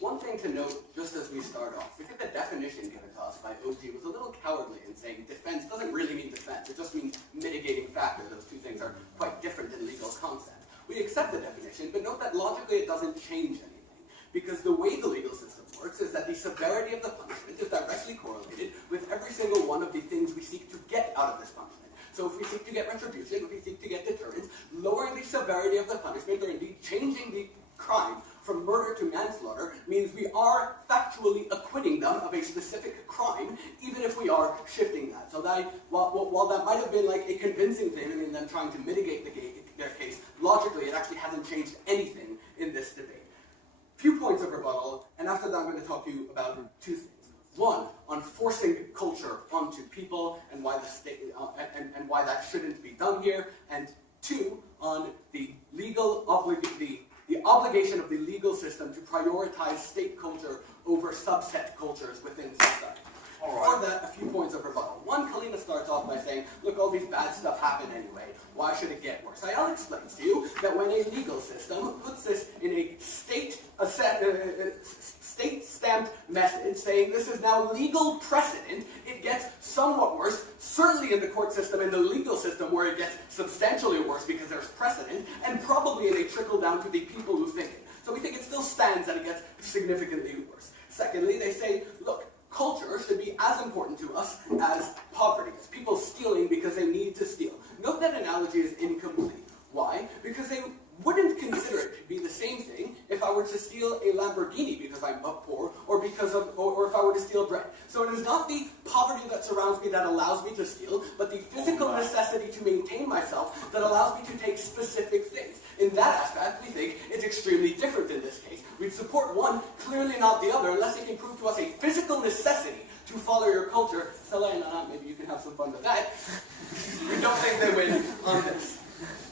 One thing to note, just as we start off, we think the definition given to us by OG was a little cowardly in saying defense doesn't really mean defense, it just means mitigating factor. Those two things are quite different in legal concept. We accept the definition, but note that logically it doesn't change anything, because the way the legal system works is that the severity of the punishment is directly correlated with every single one of the things we seek to get out of this punishment. So if we seek to get retribution, if we seek to get deterrence, lowering the severity of the punishment, or indeed changing the crime from murder to manslaughter, means we are factually acquitting them of a specific crime, even if we are shifting that. So that, while that might have been like a convincing thing in them trying to mitigate their case, logically it actually hasn't changed anything in this debate. Few points of rebuttal, and after that I'm going to talk to you about two things. One, on forcing culture onto people and why the state and why that shouldn't be done here, and two, on the legal the obligation of the legal system to prioritize state culture over subset cultures within society. For that, a few points of rebuttal. One, Kalina starts off by saying, look, all these bad stuff happen anyway. Why should it get worse? I'll explain to you that when a legal system puts this in a state-stamped message saying this is now legal precedent, it gets somewhat worse, certainly in the court system and the legal system where it gets substantially worse because there's precedent, and probably in a trickle down to the people who think it. So we think it still stands and it gets significantly worse. Secondly, they say, look, culture should be as important to us as poverty, as people stealing because they need to steal. Note that analogy is incomplete. Why? Because they wouldn't consider it to be the same thing if I were to steal a Lamborghini because I'm poor, or if I were to steal bread. So it is not the poverty that surrounds me that allows me to steal, but the physical necessity to maintain myself that allows me to take specific things. In that aspect, we think it's extremely different in this case. We'd support one, clearly not the other, unless they can prove to us a physical necessity to follow your culture. Selena, maybe you can have some fun with that. We don't think they win on this.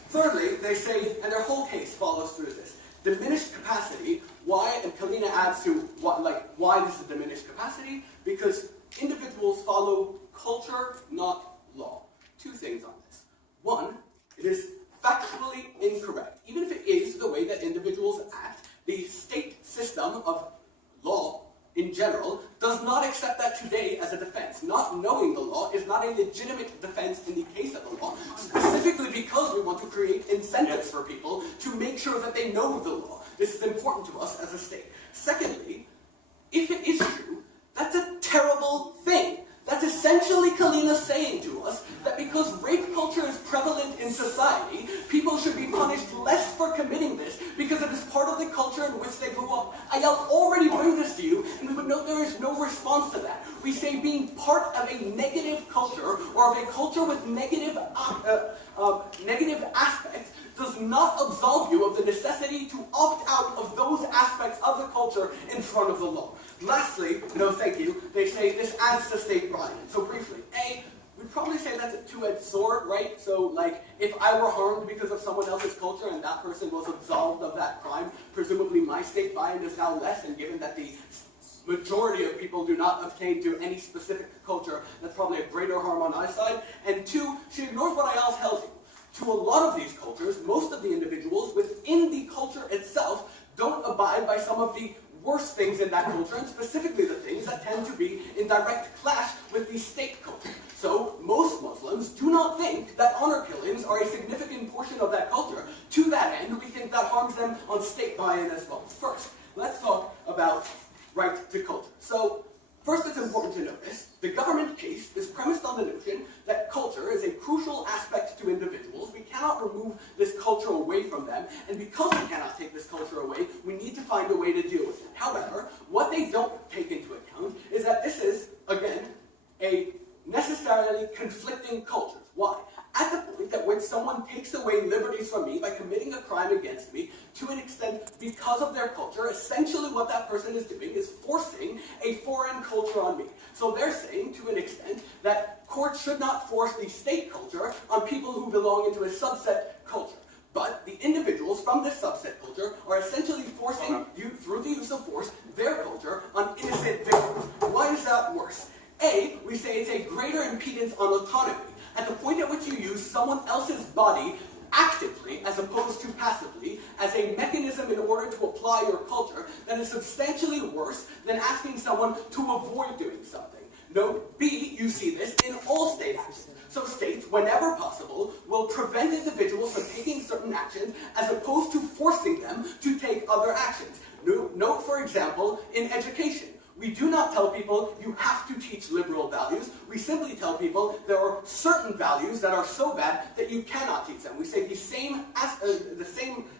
Thirdly, they say, and their whole case follows through this, diminished capacity. Why? And Kalina adds to why this is diminished capacity, because individuals follow culture, not law. Two things on this. One, it is factually incorrect. Even if it is the way that individuals act, the state system of law in general does not accept that today as a defense. Not knowing the law is not a legitimate defense in the case of the law, specifically because we want to create incentives for people to make sure that they know the law. This is important to us as a state. Secondly, if it is true, that's a terrible thing. That's essentially Kalina saying to us that because rape culture is prevalent in society, people should be punished less for committing this because it is part of the culture in which they grew up. I'll already bring this to you, and we would note there is no response to that. We say being part of a negative culture, or of a culture with negative aspects, does not absolve you of the necessity to opt out of those aspects of the culture in front of the law. Lastly, no thank you, they say this adds to state pride. So briefly, A, we'd probably say that's a two-edged sword, right? So like, if I were harmed because of someone else's culture and that person was absolved of that crime, presumably my state buy-in is now less, and given that the majority of people do not obtain to any specific culture, that's probably a greater harm on my side. And two, she ignores what I else tells you. To a lot of these cultures, most of the individuals within the culture itself don't abide by some of the worst things in that culture, and specifically the things that tend to be in direct clash with the state culture. So most Muslims do not think that honor killings are a significant portion of that culture. To that end, we think that harms them on state buy-in as well. First, let's talk about right to culture. So first, it's important to notice the government case is premised on the notion that culture is a crucial aspect to individuals. We cannot remove this culture away from them, and because we cannot take this culture away, we need to find a way to deal with it. However, what they don't take into account is that this is, again, a necessarily conflicting culture. Why? At the point at which someone takes away liberties from me by committing a crime against me, to an extent because of their culture, essentially what that person is doing is forcing a foreign culture on me. So they're saying, to an extent, that courts should not force the state culture on people who belong into a subset culture. But the individuals from this subset culture are essentially forcing you, through the use of force, their culture on innocent victims. Why is that worse? A, we say it's a greater impedance on autonomy. At the point at which you use someone else's body actively, as opposed to passively, as a mechanism in order to apply your culture that is substantially worse than asking someone to avoid doing something. Note B, you see this in all state actions. So states, whenever possible, will prevent individuals from taking certain actions as opposed to forcing them to take other actions. Note, for example, in education. We do not tell people you have to teach liberal values. We simply tell people there are certain values that are so bad that you cannot teach them. We say the same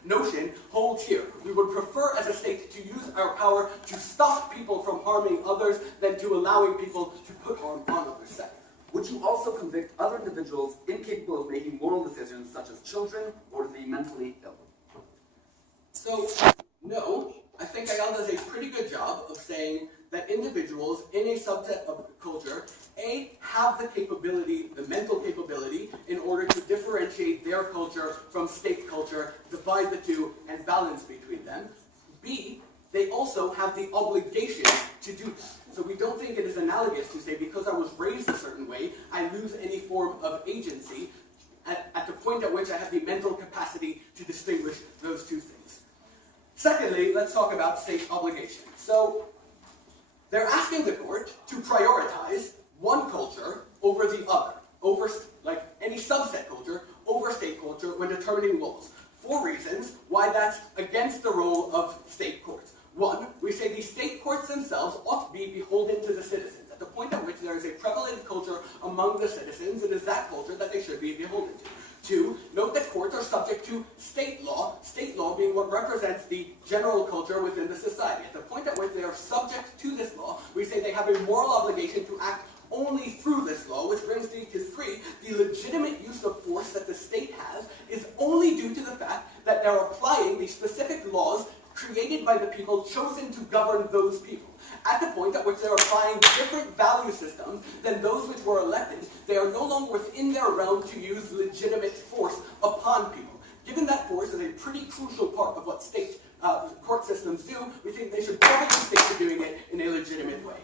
notion holds here. We would prefer as a state to use our power to stop people from harming others than to allowing people to put harm on others. Second. Would you also convict other individuals incapable of making moral decisions, such as children or the mentally ill? So, no. I think Ayala does a pretty good job of saying that individuals in a subset of culture, A, have the capability, the mental capability, in order to differentiate their culture from state culture, divide the two, and balance between them. B, they also have the obligation to do that. So we don't think it is analogous to say, because I was raised a certain way, I lose any form of agency at the point at which I have the mental capacity to distinguish those two things. Secondly, let's talk about state obligation. So they're asking the court to prioritize one culture over the other, over like any subset culture, over state culture when determining laws. 4 reasons why that's against the role of state courts. 1, we say the state courts themselves ought to be beholden to the citizens. At the point at which there is a prevalent culture among the citizens, it is that culture that they should be beholden to. 2, note that courts are subject to state law being what represents the general culture within the society. At the point at which they are subject to this law, we say they have a moral obligation to act only through this law, which brings me to 3, the legitimate use of force that the state has is only due to the fact that they're applying the specific laws created by the people chosen to govern those people. At the point at which they're applying different value systems than those which were elected, they are no longer within their realm to use legitimate force upon people. Given that force is a pretty crucial part of what state court systems do, we think they should probably stick to doing it in a legitimate way.